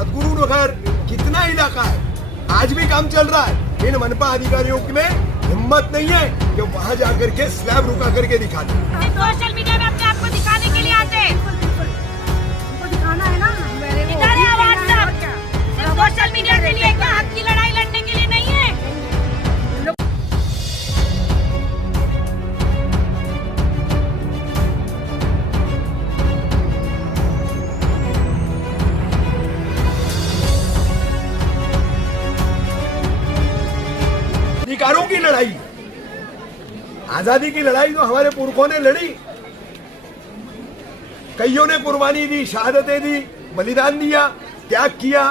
सदगुरु नगर कितना इलाका है, आज भी काम चल रहा है। इन मनपा अधिकारियों में हिम्मत नहीं है कि वहाँ जाकर के स्लैब रुका करके दिखा दे। सोशल मीडिया में अपने आप को दिखाने के लिए आते हैं, उनको दिखाना है ना। इधर है व्हाट्सएप, सिर्फ सोशल मीडिया के लिए, क्या हक की लड़ाई लड़ने के लिए नहीं है। अधिकारों की लड़ाई, आजादी की लड़ाई तो हमारे पुरखों ने लड़ी, कईयों ने कुर्बानी दी, शहादतें दी, बलिदान दिया, त्याग किया।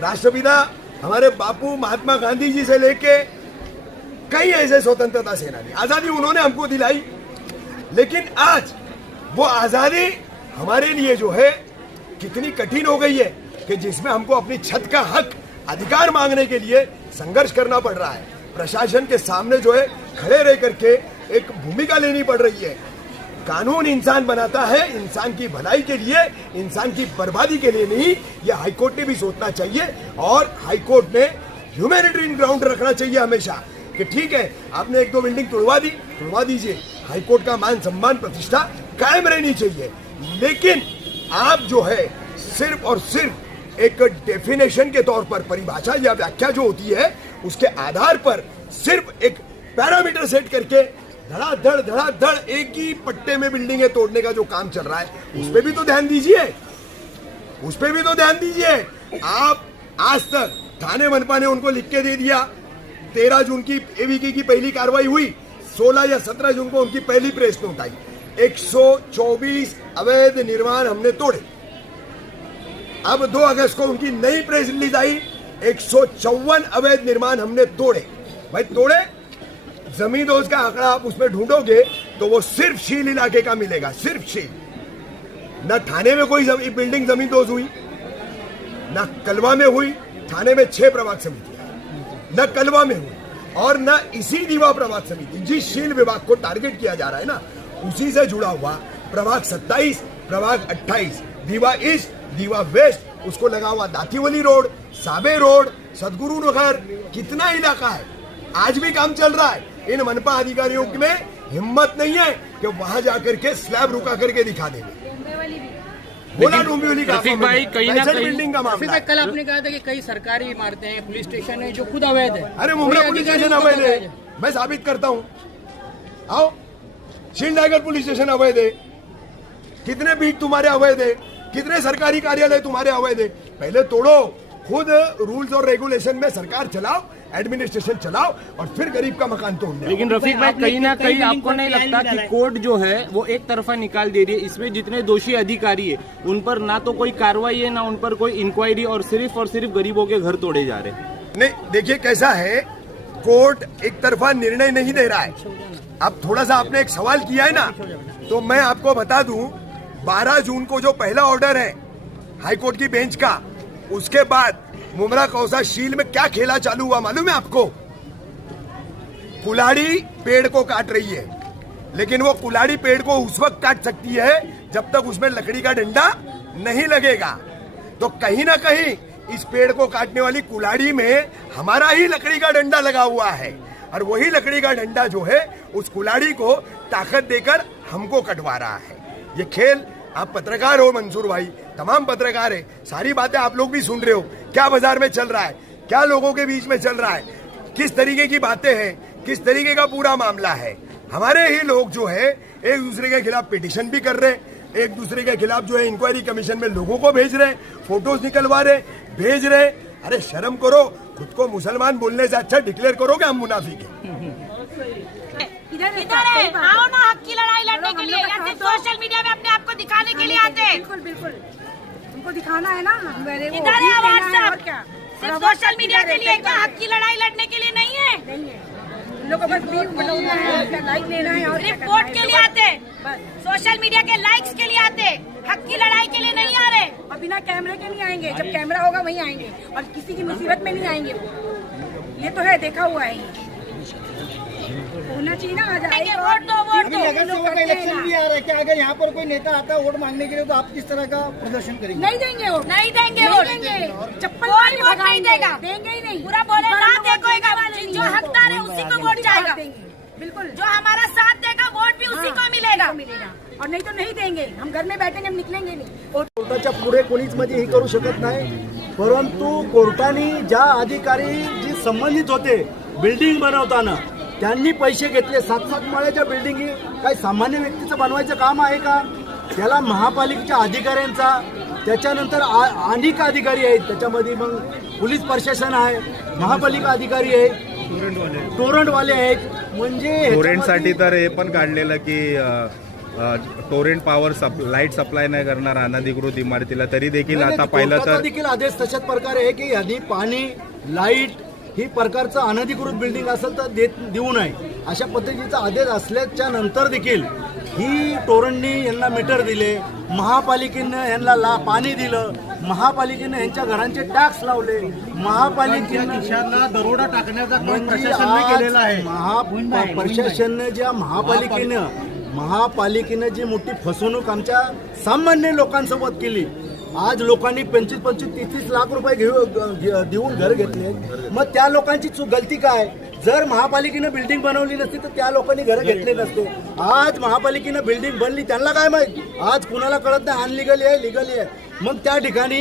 राष्ट्रपिता हमारे बापू महात्मा गांधी जी से लेके कई ऐसे स्वतंत्रता सेनानी, आजादी उन्होंने हमको दिलाई। लेकिन आज वो आजादी हमारे लिए जो है कितनी कठिन हो गई है कि जिसमें हमको अपनी छत का हक, अधिकार मांगने के लिए संघर्ष करना पड़ रहा है। प्रशासन के सामने जो है खड़े रह करके एक भूमिका लेनी पड़ रही है। कानून इंसान बनाता है इंसान की भलाई के लिए, इंसान की बर्बादी के लिए नहीं। यह हाईकोर्ट ने भी सोचना चाहिए और हाईकोर्ट ने ह्यूमैनिटेरियन ग्राउंड रखना चाहिए हमेशा कि ठीक है, आपने एक दो बिल्डिंग तोड़वा दीजिए, हाईकोर्ट का मान सम्मान प्रतिष्ठा कायम रहनी चाहिए। लेकिन आप जो है सिर्फ और सिर्फ एक डेफिनेशन के तौर पर, परिभाषा या व्याख्या जो होती है उसके आधार पर सिर्फ एक पैरामीटर सेट करके धड़ाधड़ एक ही पट्टे में बिल्डिंगें तोड़ने का जो काम चल रहा है, उस पे भी तो ध्यान दीजिए। आप आज तक थाने मनपा ने उनको लिख के दे दिया, 13 जून की एवीकी की पहली कार्रवाई हुई, 16 या 17 जून को उनकी पहली प्रेस नोट आई, 124 अवैध निर्माण हमने तोड़े। अब 2 अगस्त को उनकी नई प्रेस रिलीज आई, 154 अवैध निर्माण हमने तोड़े। भाई तोड़े, जमींदोज का आंकड़ा आप उसमें ढूंढोगे तो वो सिर्फ शील इलाके का मिलेगा, सिर्फ शील। न थाने में कोई बिल्डिंग जमींदोज हुई, न कलवा में हुई, थाने में 6 प्रभाग समिति, न कलवा में हुई, और न इसी दीवा प्रभाग समिति जिस शील विभाग को टारगेट किया जा रहा है ना, उसी से जुड़ा हुआ प्रभाग 27, प्रभाग 28, दीवा ईस्ट, दीवा वेस्ट, उसको लगा हुआ दातीवली रोड, साबे रोड, सदगुरु नगर, कितना इलाका है, आज भी काम चल रहा है। इन मनपा अधिकारियों में हिम्मत नहीं है कि वहां जाकर के स्लैब रुका करके दिखा देंगे। बोला डोंबिवली का बिल्डिंग का मामला। कल आपने कहा था कि कई सरकारी इमारतें हैं, पुलिस स्टेशन है जो खुद अवैध है। अरे मुंबई पुलिस स्टेशन अवैध है, मैं साबित करता हूँ। आओ, श्रीनगर पुलिस स्टेशन अवैध है, कितने बीट तुम्हारे अवैध है, कितने सरकारी कार्यालय तुम्हारे अवैध है। पहले तोड़ो, खुद रूल्स और रेगुलेशन में सरकार चलाओ, एडमिनिस्ट्रेशन चलाओ, और फिर गरीब का मकान तोड़ने। लेकिन रफीक भाई, कहीं ना कहीं आपको नहीं लगता कि कोर्ट जो है वो एक तरफा निकाल दे रही है? इसमें जितने दोषी अधिकारी है उन पर ना तो कोई कार्रवाई है, ना उन पर कोई इंक्वायरी, और सिर्फ गरीबों के घर तोड़े जा रहे हैं। नहीं, देखिए कैसा है, कोर्ट एक तरफा निर्णय नहीं दे रहा है। अब थोड़ा सा आपने एक सवाल किया है ना, तो मैं आपको बता दूं, 12 जून को जो पहला ऑर्डर है हाईकोर्ट की बेंच का, उसके बाद मुमरा कौसा शील में क्या खेला चालू हुआ मालूम है आपको? कुल्हाड़ी पेड़ को काट रही है, लेकिन वो कुल्हाड़ी पेड़ को उस वक्त काट सकती है जब तक उसमें लकड़ी का डंडा नहीं लगेगा। तो कहीं ना कहीं इस पेड़ को काटने वाली कुल्हाड़ी में हमारा ही लकड़ी का डंडा लगा हुआ है, और वही लकड़ी का डंडा जो है उस कुल्हाड़ी को ताकत देकर हमको कटवा रहा है। ये खेल, आप पत्रकार हो मंसूर भाई, तमाम पत्रकार है, सारी बातें आप लोग भी सुन रहे हो, क्या बाजार में चल रहा है, क्या लोगों के बीच में चल रहा है, किस तरीके की बातें हैं, किस तरीके का पूरा मामला है। हमारे ही लोग जो है एक दूसरे के खिलाफ पिटीशन भी कर रहे हैं, एक दूसरे के खिलाफ जो है इंक्वायरी कमीशन में लोगों को भेज रहे, फोटोज निकलवा रहे, भेज रहे। अरे शर्म करो, खुद को मुसलमान बोलने से अच्छा डिक्लेयर करो कि हम मुनाफिक हैं। इधर है, आओ ना हक की लड़ाई लड़ने के लिए, या सिर्फ सोशल मीडिया में अपने आप को दिखाने के लिए आते हैं। बिल्कुल, उनको दिखाना है ना। इधर है व्हाट्सएप, सिर्फ सोशल मीडिया के लिए, क्या हक की लड़ाई लड़ने के लिए नहीं है। लोग बस लाइक लेना है और सिर्फ वोट के लिए आते हैं, सोशल मीडिया के लाइक्स के लिए आते हैं, हक की लड़ाई के लिए नहीं आ रहे। और बिना कैमरे के नहीं आएंगे, जब कैमरा होगा वहीं आएंगे, और किसी की मुसीबत में नहीं आएंगे। ये तो है, देखा हुआ है, होना चाहिए ना। आ जाएंगे, वोट दो। इलेक्शन भी आ रहा है, क्या अगर यहाँ पर कोई नेता आता है वोट मांगने के लिए तो आप किस तरह का प्रदर्शन करेंगे? नहीं देंगे वोट, नहीं देंगे वोट। देगा, देंगे ही नहीं। पूरा बोले ना देखोगा, वाले जो हकदार है उसी को वोट जाएगा, बिल्कुल जो हमारा साथ देगा वोट भी उसी को मिलेगा। और नहीं तो नहीं देंगे, हम घर में बैठेंगे, हम निकलेंगे नहीं। कोर्टाच्या पुढे कोणीच म्हणजे हे करू शकत नाही, परंतु कोर्टाने ज्या अधिकारी जे संबंधित होते बिल्डिंग बनवताना त्यांनी पैसे घेतले 7-7 माळ्याच्या बिल्डिंगी काही सामान्य व्यक्तीचं बनवायचं काम आहे का? त्याला महापालिकेच्या अधिकाऱ्यांचा, त्याच्यानंतर अनेक अधिकारी आहेत, त्याच्यामध्ये मग पोलीस प्रशासन आहे, महापालिका अधिकारी आहेत, टोरंटवाले आहेत, म्हणजे टोरेंटसाठी तर हे पण काढलेलं की टोरेंट पॉवर लाईट सप्लाय नाही करणार अनधिकृत इमारतीला, तरी देखील आता पाहिलं कोर्टाचा तर देखील आदेश तशाच प्रकारे आहे की यांनी पाणी, लाईट ही प्रकारचं अनधिकृत बिल्डिंग असेल तर देऊ नये, अशा पद्धतीचा आदेश असल्याच्या नंतर देखील ही टोरंटनी यांना मीटर दिले, महापालिकेनं यांना पाणी दिलं, महापालिकेनं यांच्या घरांचे टॅक्स लावले, महापालिकेनं दरोडा टाकण्याचा म्हणजे आज प्रशासनानं ज्या महापालिकेनं जी मोठी फसवणूक आमच्या सामान्य लोकांसोबत केली, आज लोकांनी 25-30 लाख रुपये देऊन घर घेतले, मग त्या लोकांची गलती काय? जर महापालिकेनं बिल्डिंग बनवली नसती तर त्या लोकांनी घर घेतले नसते. आज महापालिकेनं बिल्डिंग बनली, त्यांना काय माहित? आज कुणाला कळत नाही अनलिगली आहे लिगली आहे, मग त्या ठिकाणी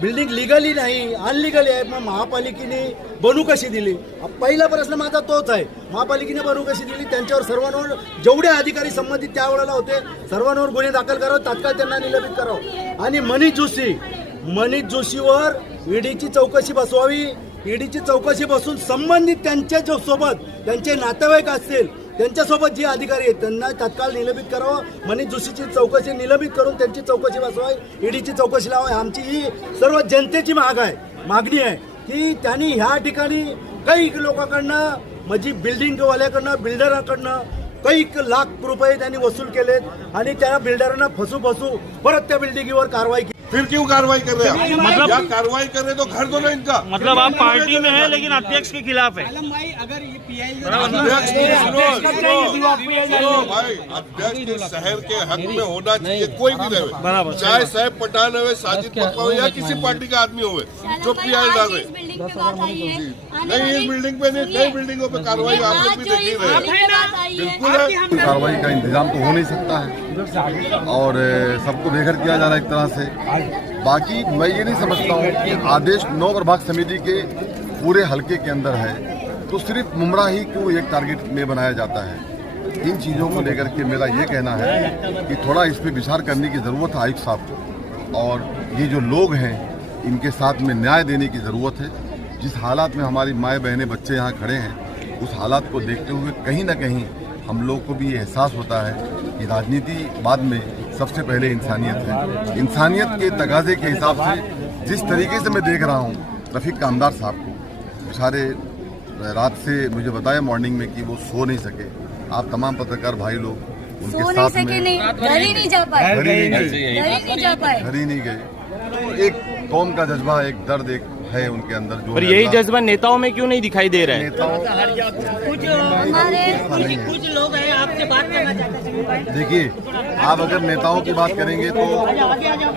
बिल्डिंग लिगली नाही अनलिगली आहे, मग महापालिकेने बनू कशी दिली? पहिला प्रश्न माझा तोच आहे, महापालिकेने बनू कशी दिली? त्यांच्यावर सर्वांवर जेवढे अधिकारी संबंधित त्यावेळेला होते सर्वांवर गुन्हे दाखल करावे, तात्काळ त्यांना निलंबित करावं. आणि मनीष जोशीवर ईडीची चौकशी बसवावी, ईडीची चौकशी बसून संबंधित त्यांच्या जो सोबत त्यांचे नातेवाईक असतील त्यांच्यासोबत जे अधिकारी आहेत त्यांना तात्काळ निलंबित करावं. मनीष जोशीची चौकशी निलंबित करून त्यांची चौकशी बसवावी, ईडीची चौकशी लावावी. आमची ही सर्व जनतेची मागणी आहे की त्यांनी ह्या ठिकाणी काही लोकांकडनं म्हणजे बिल्डिंगवाल्याकडनं बिल्डरांकडनं काही लाख रुपये त्यांनी वसूल केलेत आणि त्या बिल्डरांना फसू परत त्या बिल्डिंगवर कारवाई केली. फिर क्यों कार्रवाई कर रहे हैं? मतलब या कार्रवाई कर रहे तो घर दो ना इनका. मतलब आप पार्टी में है लेकिन अध्यक्ष के खिलाफ है? भाई अगर ये पीआई अध्यक्ष भाई अध्यक्ष शहर के हक में होना चाहिए, कोई भी रहे, चाहे साहब पठान हो, साजिद पक्का हो या किसी पार्टी का आदमी हो, जो पीआई डाले नहीं इस बिल्डिंग पे नहीं, कई बिल्डिंगों पे कार्रवाई आप लोग भी देख ही रहे हैं. बिल्कुल कार्रवाई का इंतजाम तो हो नहीं सकता है और सबको बेघर किया जा रहा है एक तरह से. बाकी मैं ये नहीं समझता हूँ कि आदेश 9 प्रभाग समिति के पूरे हलके के अंदर है तो सिर्फ मुमरा ही को एक टारगेट में बनाया जाता है. इन चीज़ों को लेकर के मेरा ये कहना है कि थोड़ा इस पर विचार करने की ज़रूरत है आयुक्त साहब को, और ये जो लोग हैं इनके साथ में न्याय देने की ज़रूरत है. जिस हालात में हमारी माएँ बहनें बच्चे यहाँ खड़े हैं उस हालात को देखते हुए कहीं ना कहीं हम लोग को भी ये एहसास होता है कि राजनीति बाद में सबसे पहले इंसानियत है. इंसानियत के तगाजे के हिसाब से जिस तरीके से मैं देख रहा हूँ रफीक कामदार साहब को, बेचारे रात से मुझे बताया मॉर्निंग में कि वो सो नहीं सके. आप तमाम पत्रकार भाई लोग उनके साथ में घर ही नहीं जा पाए, घर ही नहीं गए. तो एक कौम का जज्बा, एक दर्द एक है उनके अंदर जो पर यही जज्बा नेताओं में क्यों नहीं दिखाई दे रहा है? नेताओं कुछ लोग हैं आपसे बात करना चाहते हैं. देखिए, आप अगर नेताओं की बात करेंगे तो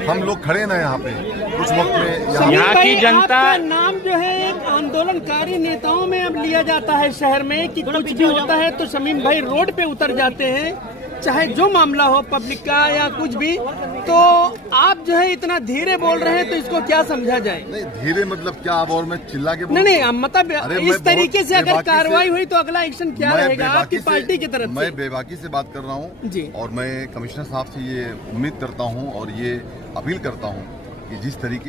हम लोग खड़े ना यहाँ पे कुछ वक्त में यहाँ की जनता आपका नाम जो है एक आंदोलनकारी नेताओं में अब लिया जाता है शहर में कि कुछ भी होता है तो शमीम भाई रोड पे उतर जाते हैं, चाहे जो मामला हो पब्लिक का या कुछ भी. तो आप जो है इतना धीरे बोल रहे हैं तो इसको क्या समझा जाए? नहीं धीरे मतलब क्या आप और मैं चिल्ला के नहीं मतलब अरे इस तरीके से अगर बेबाकी कार्रवाई हुई तो अगला एक्शन क्या रहेगा आपकी पार्टी की तरफ मैं से? बेबाकी से बात कर रहा हूँ जी. और मैं कमिश्नर साहब से ये उम्मीद करता हूँ और ये अपील करता हूँ कि जिस तरीके